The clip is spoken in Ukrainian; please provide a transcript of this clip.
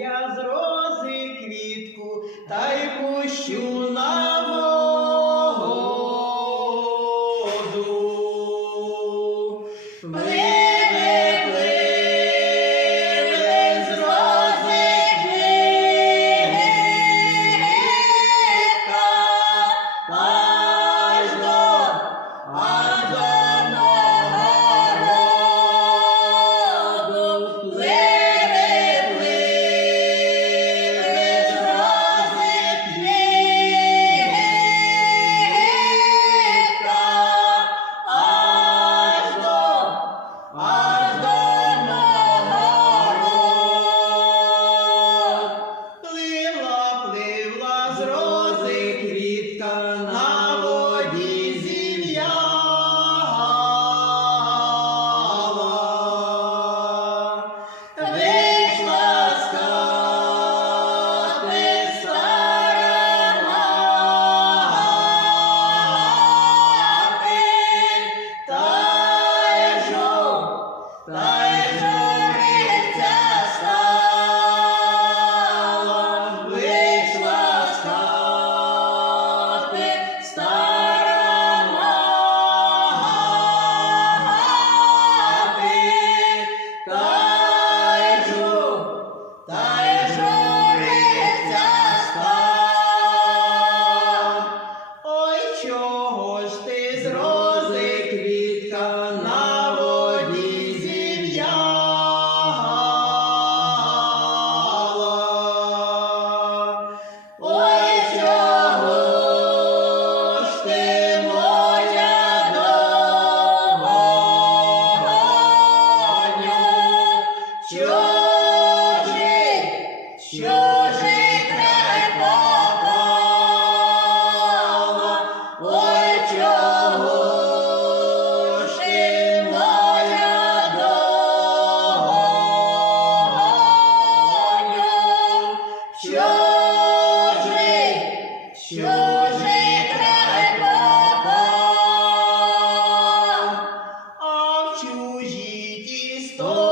я з рози квітку, та й пущу на воду. Що житре а в чужій тісто.